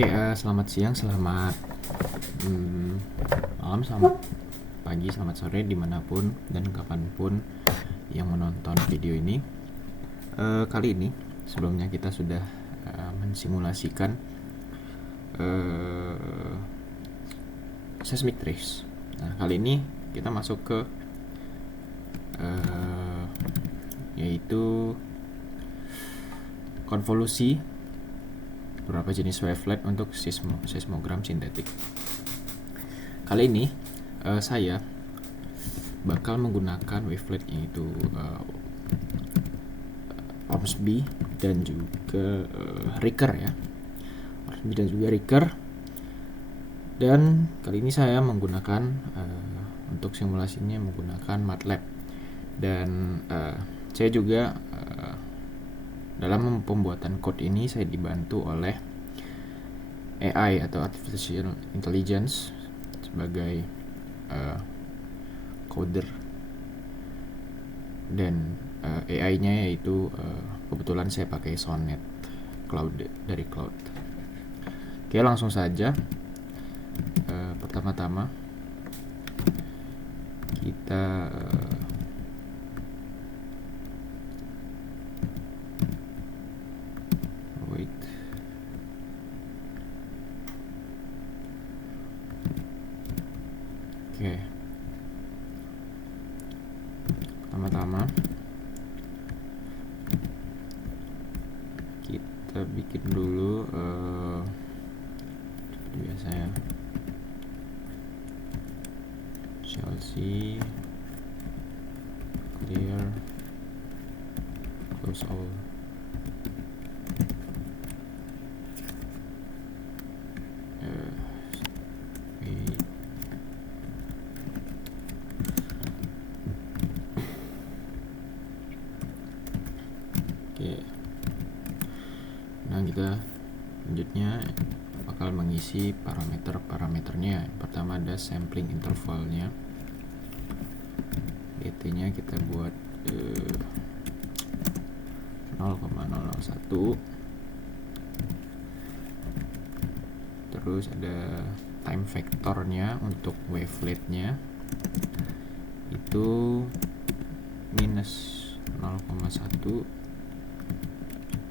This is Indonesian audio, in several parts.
Oke, selamat siang, selamat malam, selamat pagi, selamat sore, dimanapun dan kapanpun yang menonton video ini. Kali ini, sebelumnya kita sudah mensimulasikan seismic trace. Nah, kali ini kita masuk ke yaitu konvolusi beberapa jenis wavelet untuk seismogram sintetik. Kali ini saya bakal menggunakan wavelet yaitu Ormsby dan juga Ricker ya. Ormsby dan juga Ricker. Dan kali ini saya menggunakan untuk simulasinya menggunakan MATLAB. Dan saya juga dalam pembuatan code ini saya dibantu oleh AI atau Artificial Intelligence sebagai coder, dan AI-nya yaitu kebetulan saya pakai Sonnet Cloud dari Cloud. Oke, langsung saja. Pertama-tama kita Oke. Pertama-tama kita bikin dulu seperti biasa ya. Chelsea clear, close all. Nah, kita selanjutnya bakal mengisi parameternya. Pertama ada sampling intervalnya, dt nya kita buat 0,001. terus ada time vectornya untuk waveletnya itu minus 0,1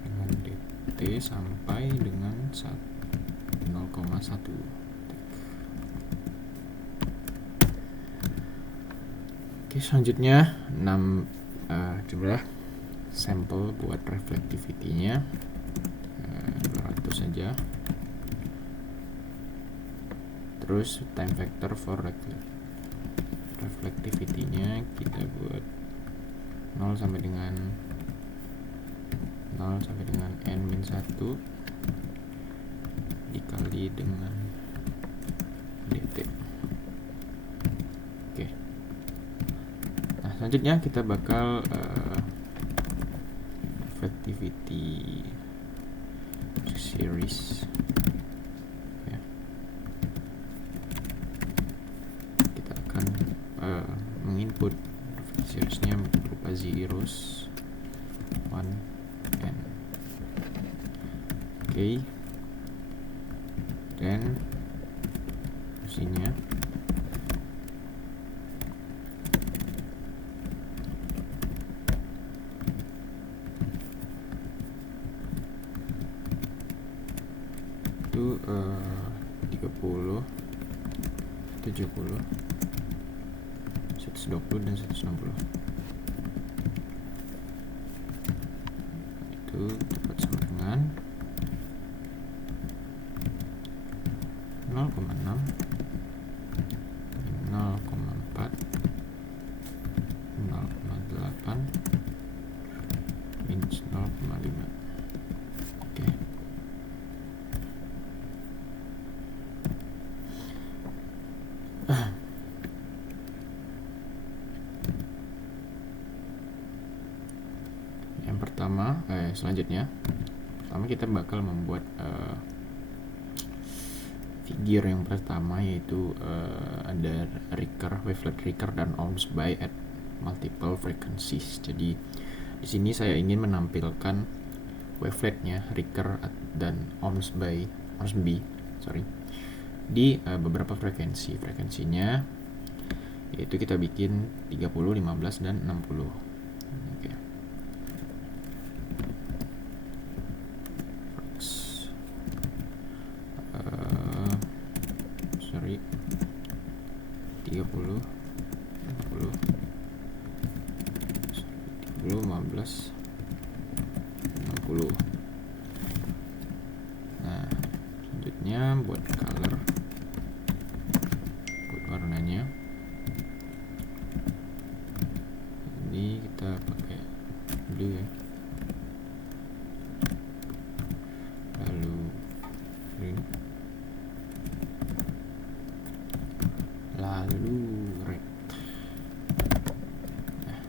dengan dt sampai dengan 0,1. Oke, selanjutnya 6 jumlah sampel buat reflectivity-nya 200 saja. Terus time vector for reflectivity-nya kita buat 0 sampai dengan n-1 dikali dengan dt. Oke. Nah, selanjutnya kita bakal reflectivity series. Kita akan menginput seriesnya berupa zeros 1 n. Oke. Dan fungsinya itu 30, 70, 120 dan 160. Itu dapat sama dengan 0,6, 0,4, 0,8, minus 0,5. Oke. Yang pertama, selanjutnya kita bakal membuat figure yang pertama, yaitu ada wavelet Ricker dan Ormsby at multiple frequencies. Jadi di sini saya ingin menampilkan waveletnya Ricker dan Ormsby harus B, sorry, di beberapa frekuensinya, yaitu kita bikin 30, 15, dan 60. Oke. Sorry, 30, 60, 15, 60. Nah, selanjutnya buat color, buat warnanya, ini kita pakai blue ya, lalu green, lalu red. Nah,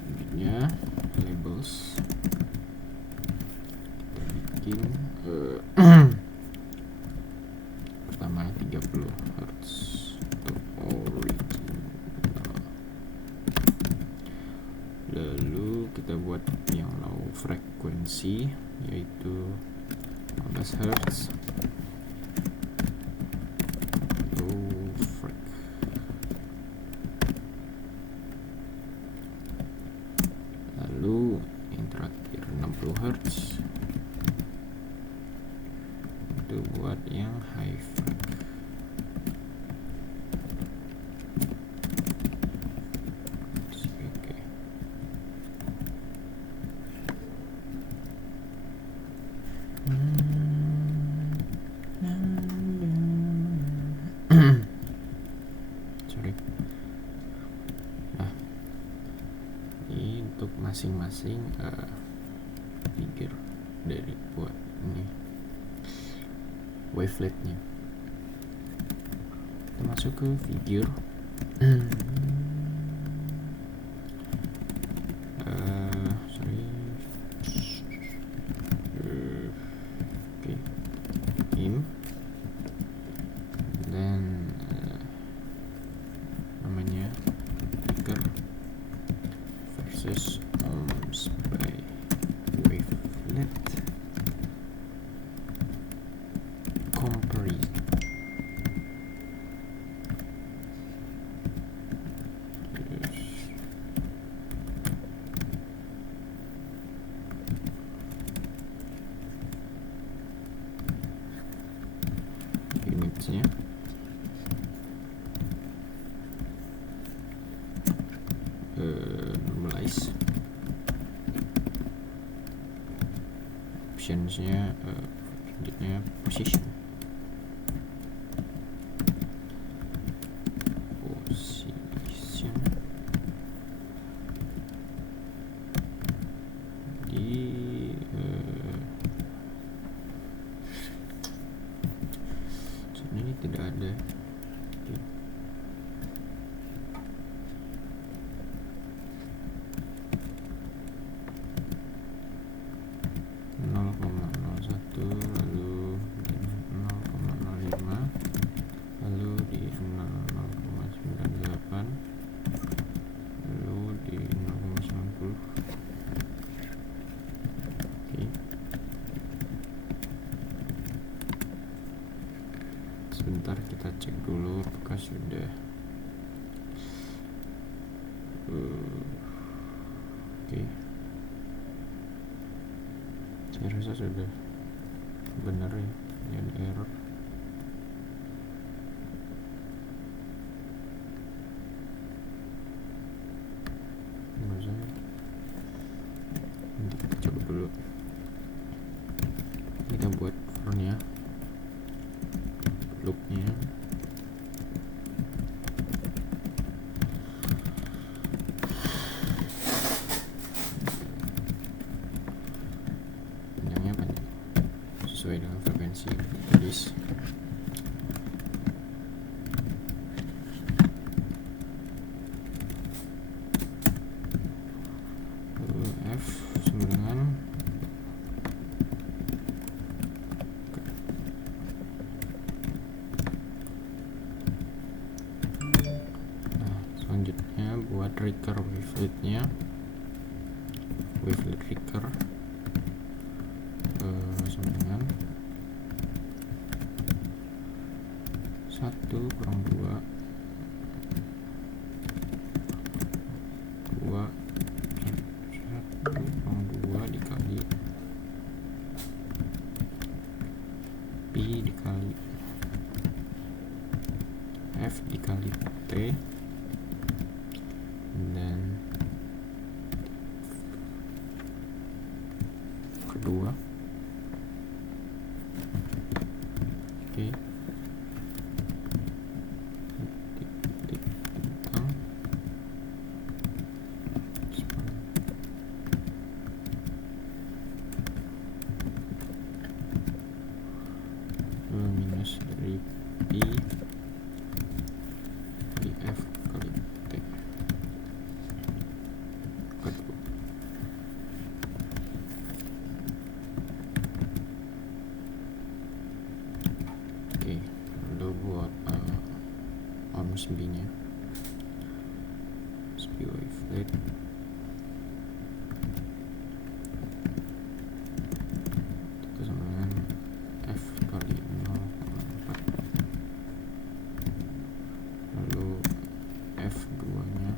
selanjutnya labels, kita bikin pertama 30 Hz untuk original, lalu kita buat yang low frekuensi yaitu 15 Hz, low frek, lalu yang terakhir 60 Hz itu buat yang high frek. Sorry. Nah, ini untuk masing-masing figure dari buat ini waveletnya. Kita masuk ke figure. Sorry. Oke. Im. Dan namanya figure versus ohms by wavelet comparison. Unitsnya normalize, optionsnya selanjutnya position, di ini tidak ada. Sebentar kita cek dulu apakah sudah oke. Saya rasa sudah benar ya, ini ada error. Nanti kita coba dulu, kita buat frontnya, loopnya. Panjangnya panjang sesuai dengan frekuensi tulis. F 9. Selanjutnya buat trigger waveletnya, wavelet trigger 1 kurang 2 kurang 2 dikali Pi dikali F dikali T, dan kedua. Oke. Minus dari Pi di F kali T kedua. Oke, lalu buat ohms B nya, speed wavelet itu sama dengan F kali 0,4, lalu F2 nya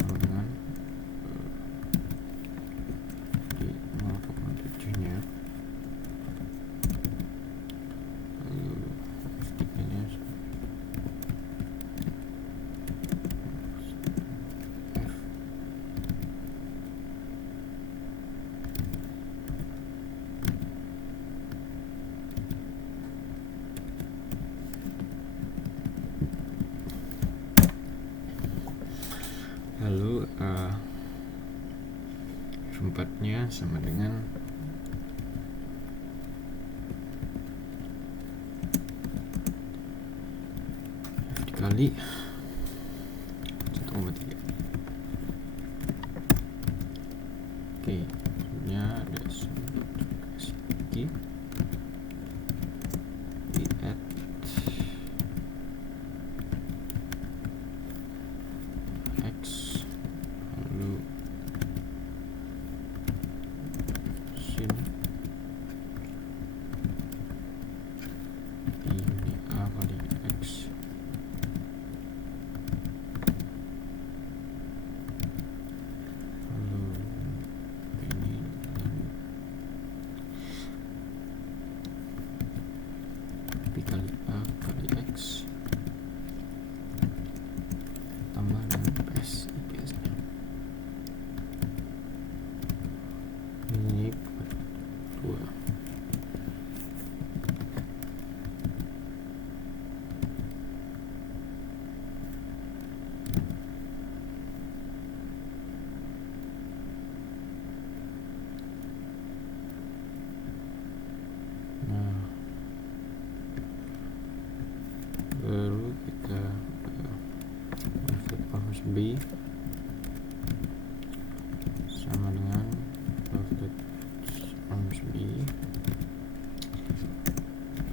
sama dengan di 0,7 nya, lalu F3 nya F. Lalu F4-nya sama dengan F dikali 1,3. Oke, nya ada segi di add X, lalu sin ini A kali X, lalu ini Pi kali A kali X tambah dengan PS IPS nya. Ini kedua. Nah, baru kita ohms B sama dengan ohms B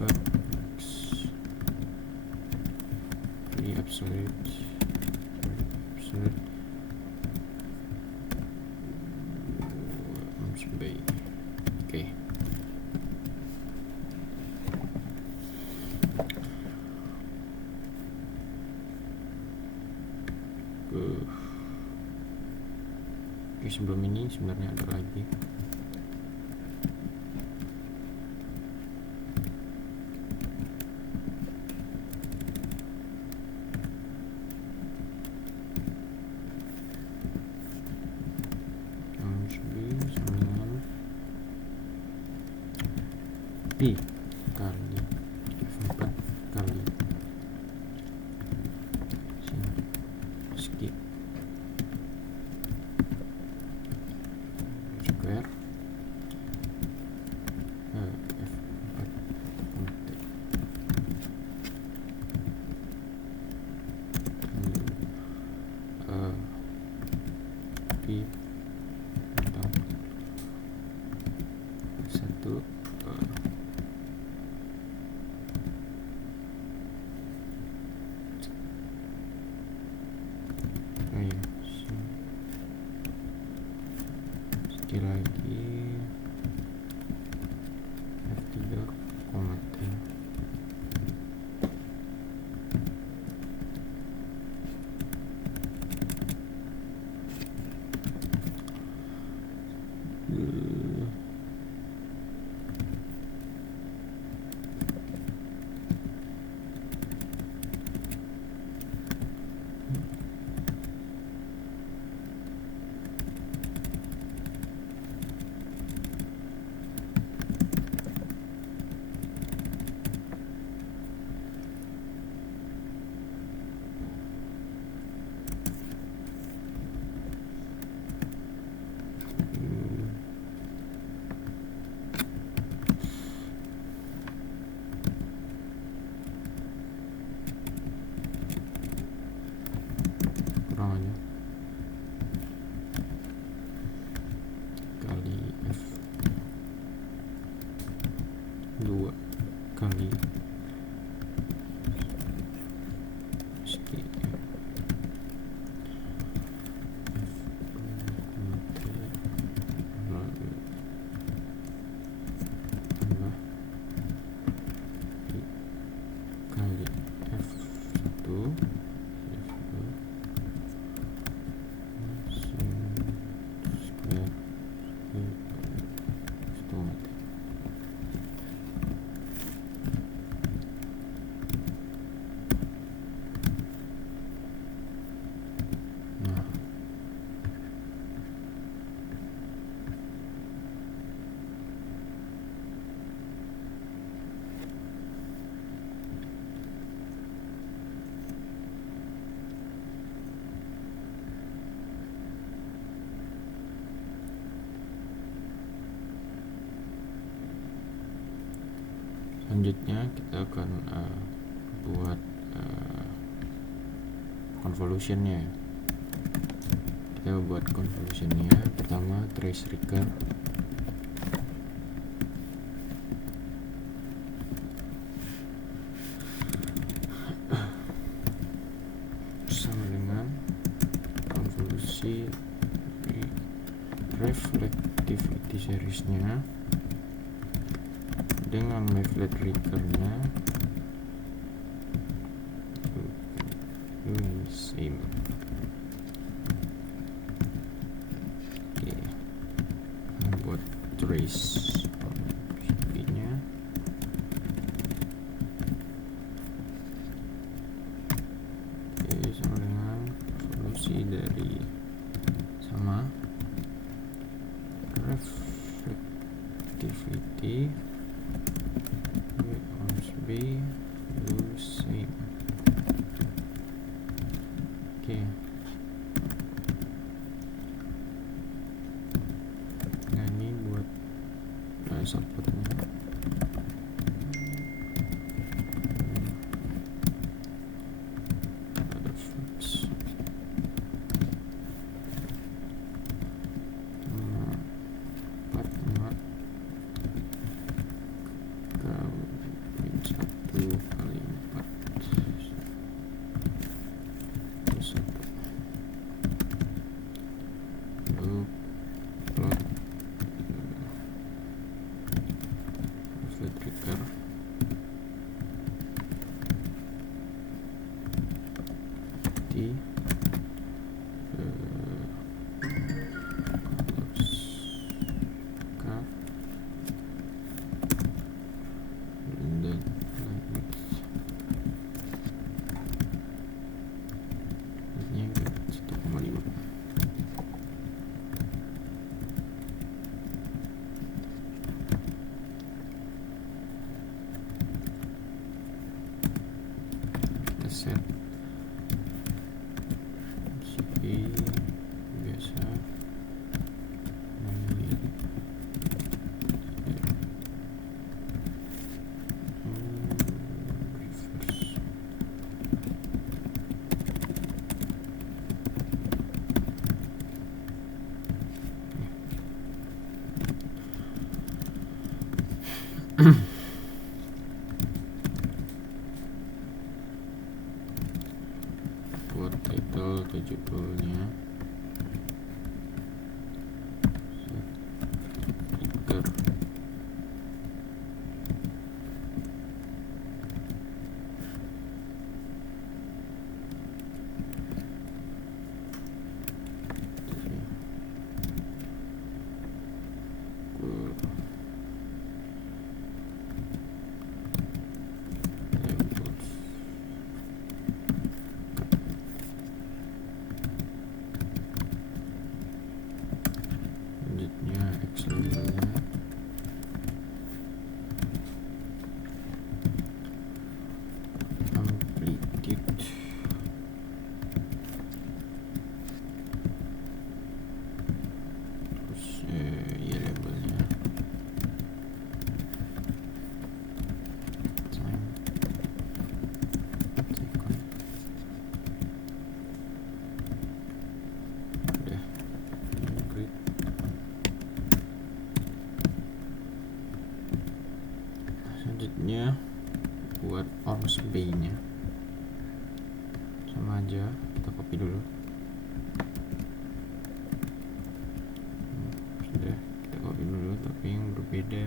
per X di absolute ohms B. Oke. Oke, sebelum ini sebenarnya ada lagi. Ohms B sama dengan Pi kali F4 kali sin segi square F4 T, Pi atau 1 segi lagi F3, T 2 kali SKF tambah I kali F1 square mati. Nah, selanjutnya kita akan buat convolutionnya. Kita buat convolutionnya, pertama trace recur sama dengan konvolusi reflectivity seriesnya dengan Mavelet recurnya same. Oke, buat trace nya sama dengan konvolusi dari sama reflectivity be same. Oke. Nah, ini buat supportnya. Set CP biasa buat title 70-nya recur selanjutnya buat Ormsby nya sama aja, kita copy dulu. Sudah, kita copy dulu tapi yang berbeda.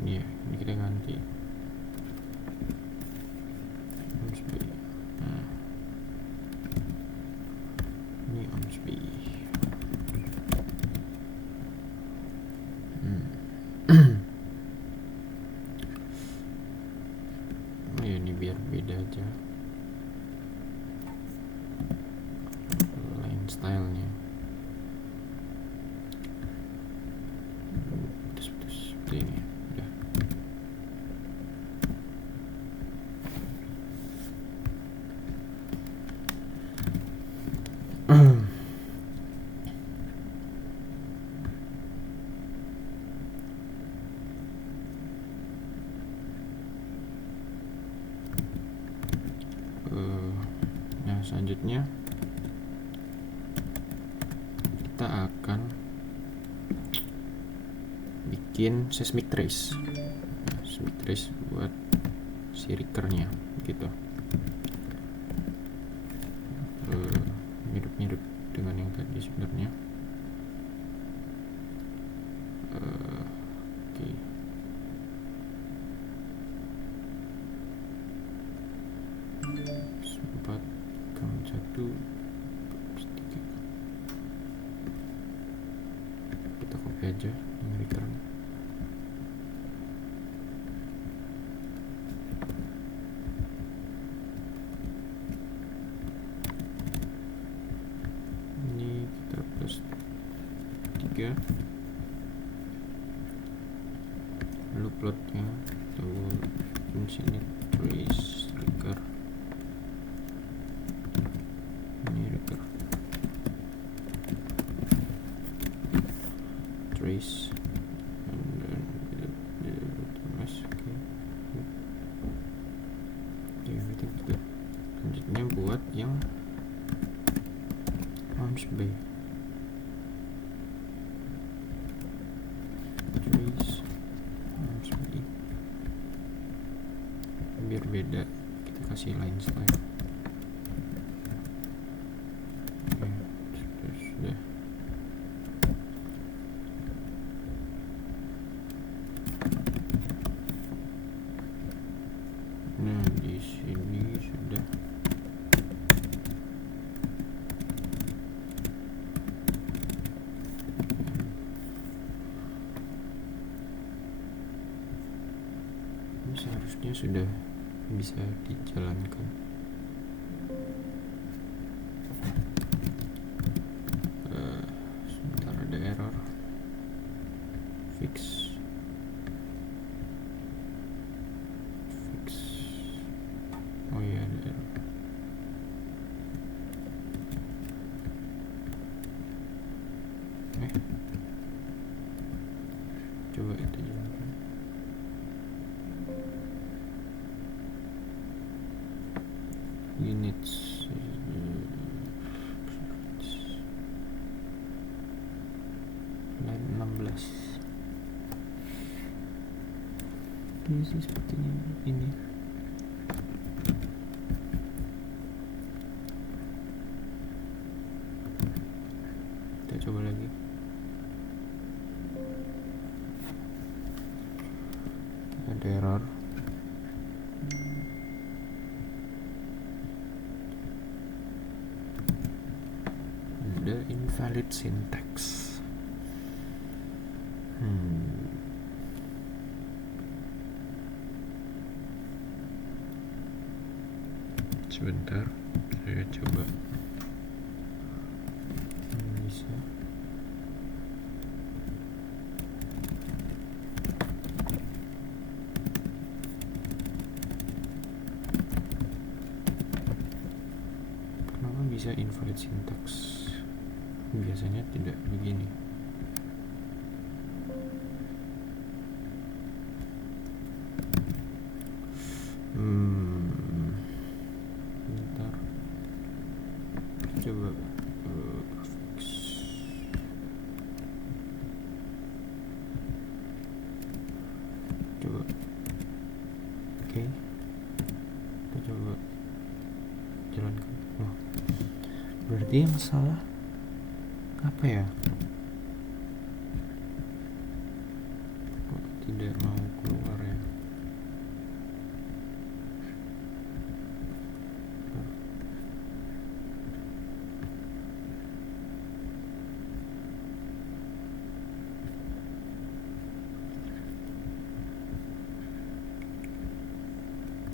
Ini kita ganti Ormsby. Nah, ini Ormsby. Ini biar beda aja line stylenya. Putus seperti ini. Udah. Nah, selanjutnya kita akan bikin seismic trace. Seismic trace buat si Ricker-nya gitu. Mirip-mirip dengan yang tadi sebenarnya. Oke. Sempat count 1 3. Kita copy aja yang Ricker-nya. Plus 3, lalu plotnya kita buat infinite trace Ricker. Ini Ricker trace and then everything good. Selanjutnya buat yang Ormsby. Biar beda, kita kasih line style. Sudah. Nah, di sini sudah. Ini seharusnya sudah bisa dijalankan. Sebentar, ada error. Fix. Oh iya, ada error. Coba kita jalankan. Units line 16. Ini sih sepertinya ini. Kita coba lagi. Ada error. Ada invalid syntax. Sebentar, saya coba. Bisa. Kenapa bisa invalid syntax? Biasanya tidak begini. Bentar, coba Berarti yang salah apa ya? Kok tidak mau keluar ya?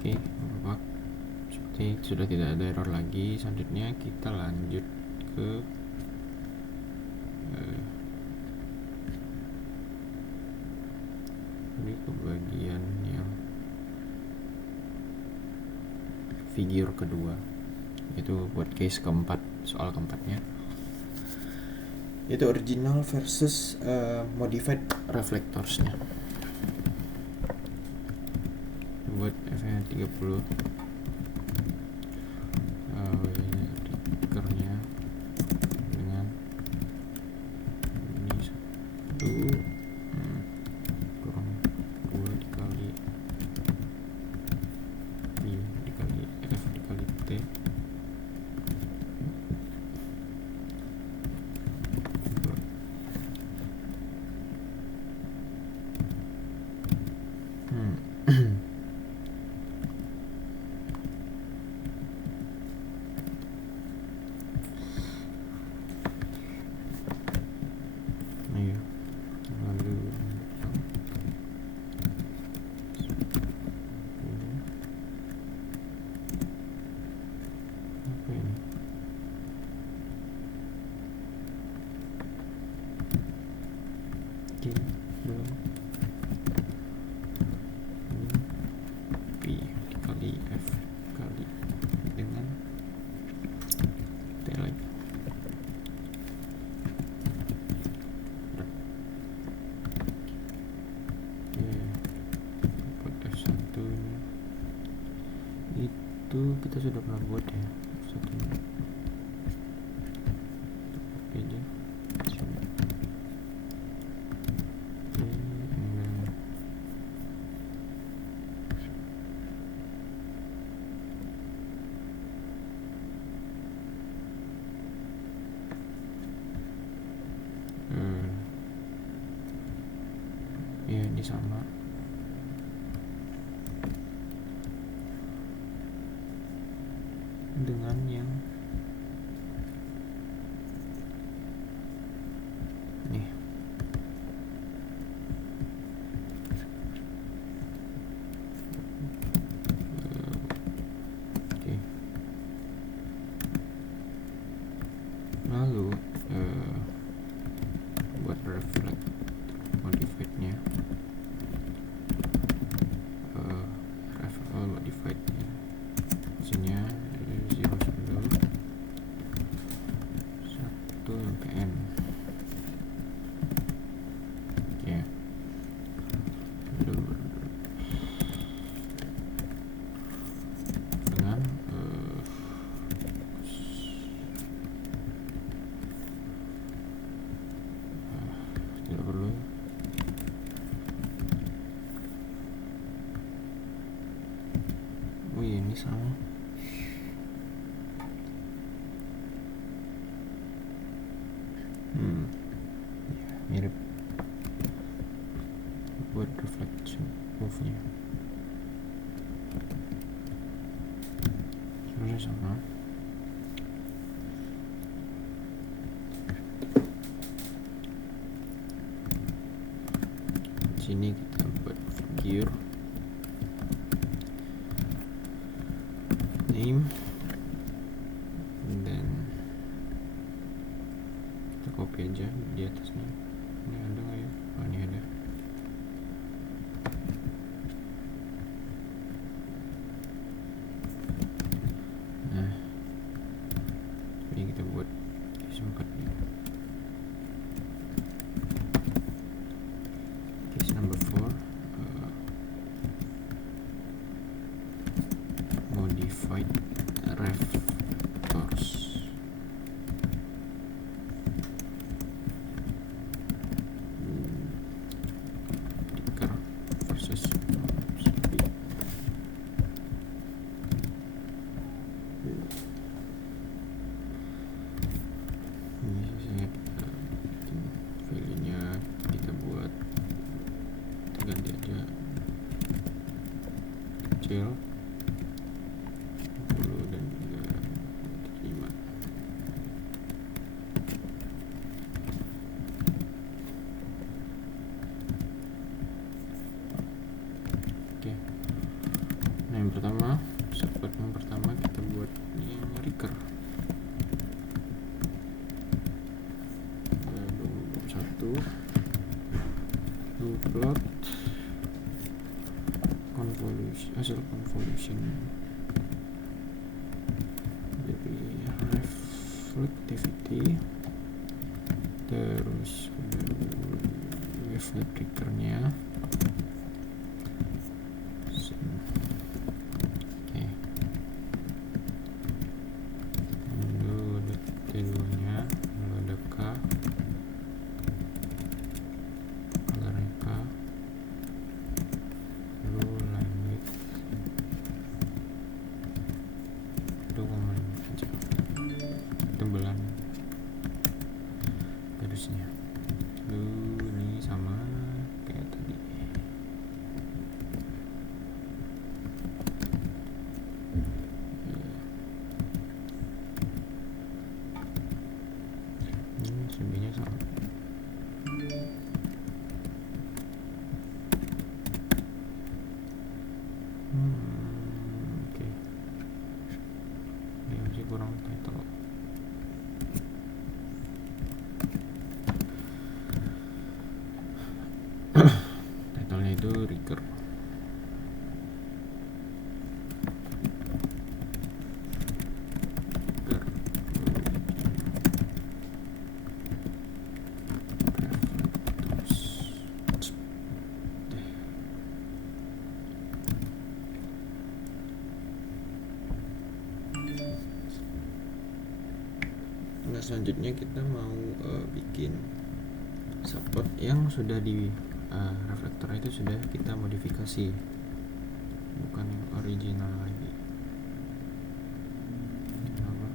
Oke, apa? Seperti sudah tidak ada error lagi. Selanjutnya kita lanjut ke bagian yang figure kedua, itu buat case keempat, soal keempatnya, itu original versus modified reflectorsnya. Buat F30 triggernya dengan ini 1 kurang 2 dikali I dikali F dikali T ayo lalu apa ini? Oke, belum. P dikali F kali dengan T lagi. Buat F1 itu kita sudah pernah buat ya, F1 oke aja. Ya ini sama dengan yang nih. Oke. Lalu buat reflect modifiednya modifiednya hasilnya 0 sampai 1 sampai N ya. Dengan tidak perlu ini sama ya, mirip buat reflection move-nya sebenarnya sama. Sini kita buat figure name dan kita copy aja di atasnya. Ini ada nggak ya? Oh, ini ada. Nah, ini kita buat case 4 nih. Case number 4 modified reflectors. Trigger versus speed. hasil convolution. Jadi reflectivity, terus wavelet triggernya. Tembelan garisnya. Ini sama kayak tadi. Ini sebenarnya sama. Oke. Ini masih kurang title. Titlenya itu Rigger. Nah, selanjutnya kita mau bikin support yang sudah di reflektor itu sudah kita modifikasi, bukan yang original lagi. Kenapa?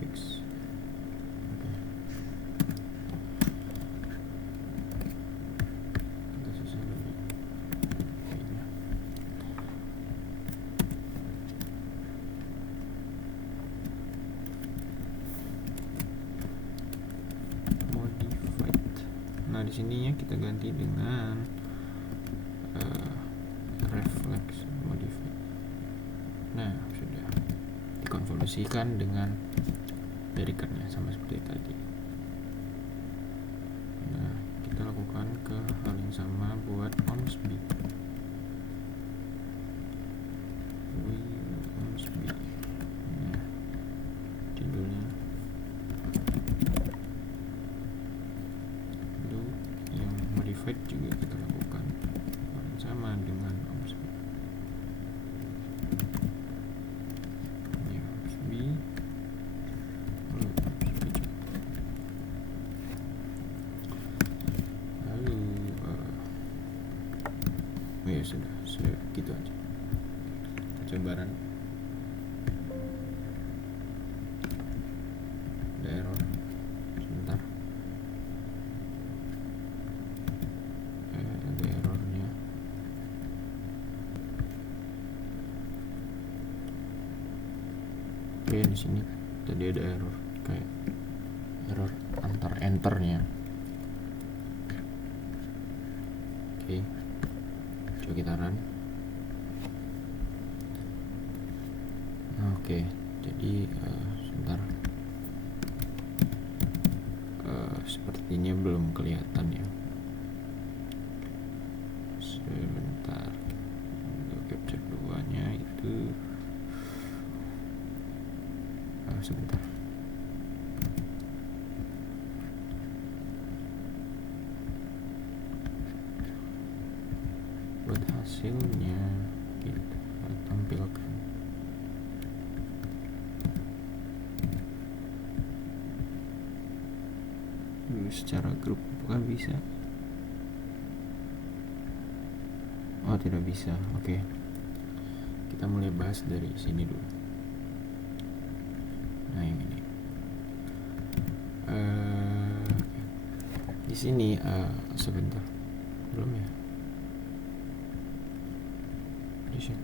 Fix. Oke. Kita selesai dulu. Nah, di sininya kita ganti dengan reflex modify. Nah, sudah dikonvolusikan dengan Riggernya sama seperti tadi. Nah, kita lakukan ke hal yang sama buat Ormsby. Ormsby. Nah, judulnya modified juga kita lakukan sama dengan Ormsby. Ini Ormsby. Lalu ya sudah segitu aja. Kita coba run. Ada error sebentar. Ada errornya. Oke, di sini tadi ada error, kayak error antar enternya. Oke, coba kita run. Oke, jadi sebentar. Sepertinya belum kelihatan ya. Sebentar, untuk capture 2 nya itu sebentar. Buat hasilnya kita tampilkan. Secara grup bukan bisa. Oh, tidak bisa. Oke. Kita mulai bahas dari sini dulu. Nah, yang ini. Di sini sebentar. Belum ya? Di sini.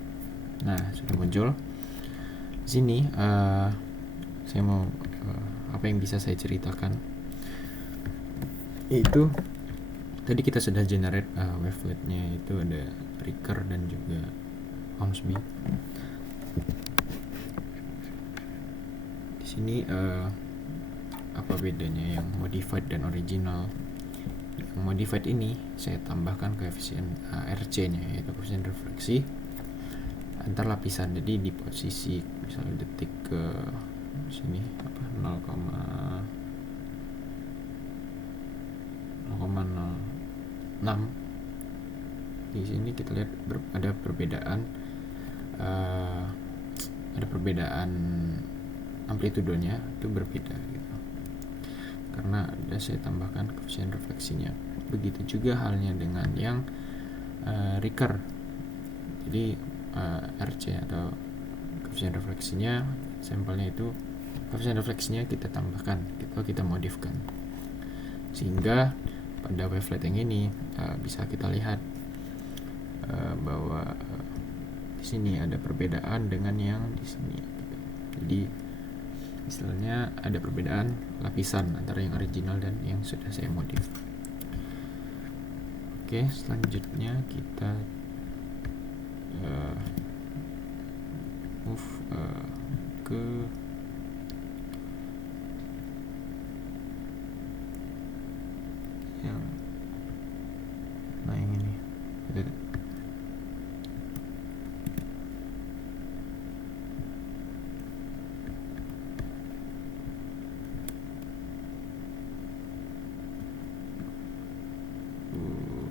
Nah, sudah muncul. Di sini saya mau apa yang bisa saya ceritakan. Itu tadi kita sudah generate waveletnya, itu ada Rigger dan juga Ormsby. Di sini apa bedanya yang modified dan original? Yang modified ini saya tambahkan koefisien RC nya, yaitu koefisien refleksi, antar lapisan. Jadi di posisi misalnya detik ke sini 0,06, di sini kita lihat ada perbedaan amplitudenya itu berbeda gitu, karena ada saya tambahkan koefisien refleksinya. Begitu juga halnya dengan yang recur. Jadi RC atau koefisien refleksinya, sampelnya itu koefisien refleksinya kita tambahkan, kita modifkan, sehingga pada wavelet yang ini bisa kita lihat bahwa di sini ada perbedaan dengan yang di sini. Jadi istilahnya ada perbedaan lapisan antara yang original dan yang sudah saya modif. Oke, selanjutnya kita move ke yang yang ini.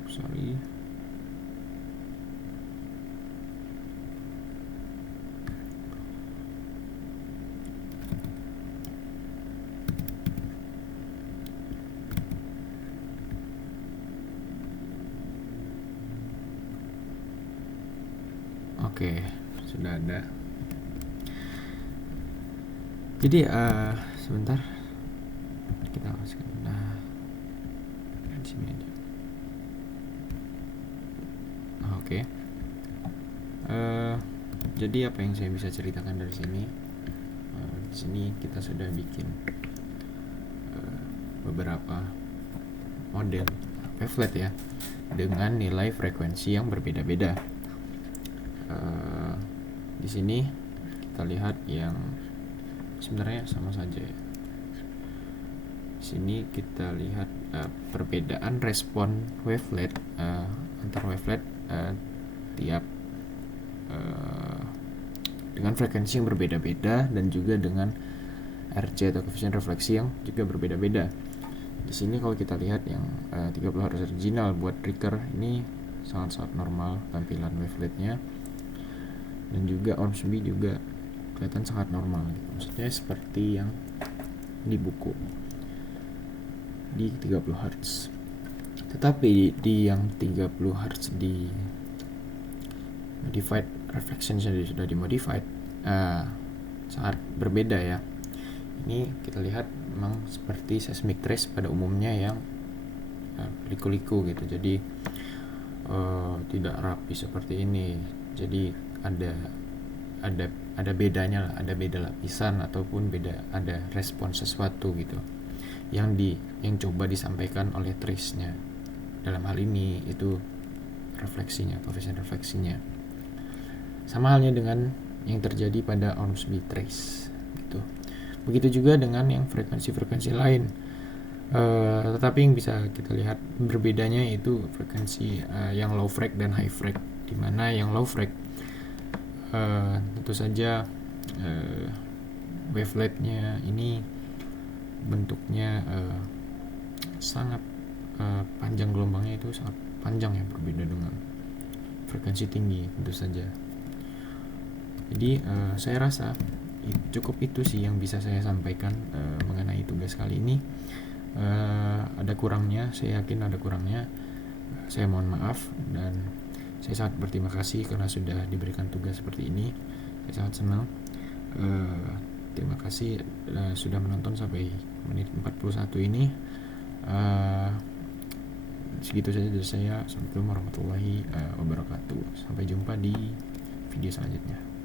Sorry. Oke, sudah ada. Jadi sebentar kita masukkan. Nah, di sini aja. Oke. Jadi apa yang saya bisa ceritakan dari sini? Di sini kita sudah bikin beberapa model wavelet ya, dengan nilai frekuensi yang berbeda-beda. Di sini kita lihat yang sebenarnya sama saja ya. Di sini kita lihat perbedaan respon wavelet antar wavelet tiap dengan frekuensi yang berbeda-beda, dan juga dengan RC atau koefisien refleksi yang juga berbeda-beda. Di sini kalau kita lihat yang 30 Hz original buat recur ini sangat-sangat normal tampilan waveletnya, dan juga Ormsby juga kelihatan sangat normal gitu. Maksudnya seperti yang di buku di 30 Hz. Tetapi di yang 30 Hz di modified reflection sudah dimodified, sangat berbeda ya. Ini kita lihat memang seperti seismic trace pada umumnya yang liku-liku gitu. Jadi tidak rapi seperti ini. Jadi ada bedanya lah, ada beda lapisan ataupun ada respon sesuatu gitu yang coba disampaikan oleh trace-nya. Dalam hal ini itu refleksinya, koefisien refleksinya. Sama halnya dengan yang terjadi pada Ormsby trace gitu. Begitu juga dengan yang frekuensi-frekuensi lain. Tetapi yang bisa kita lihat berbedanya itu frekuensi yang low frek dan high frek, di mana yang low frek tentu saja waveletnya ini bentuknya sangat panjang, gelombangnya itu sangat panjang ya, berbeda dengan frekuensi tinggi tentu saja. Jadi saya rasa cukup itu sih yang bisa saya sampaikan mengenai tugas kali ini. Ada kurangnya, saya yakin ada kurangnya, saya mohon maaf, dan saya sangat berterima kasih karena sudah diberikan tugas seperti ini. Saya sangat senang. Terima kasih sudah menonton sampai menit 41 ini. Segitu saja dari saya. Assalamualaikum warahmatullahi wabarakatuh. Sampai jumpa di video selanjutnya.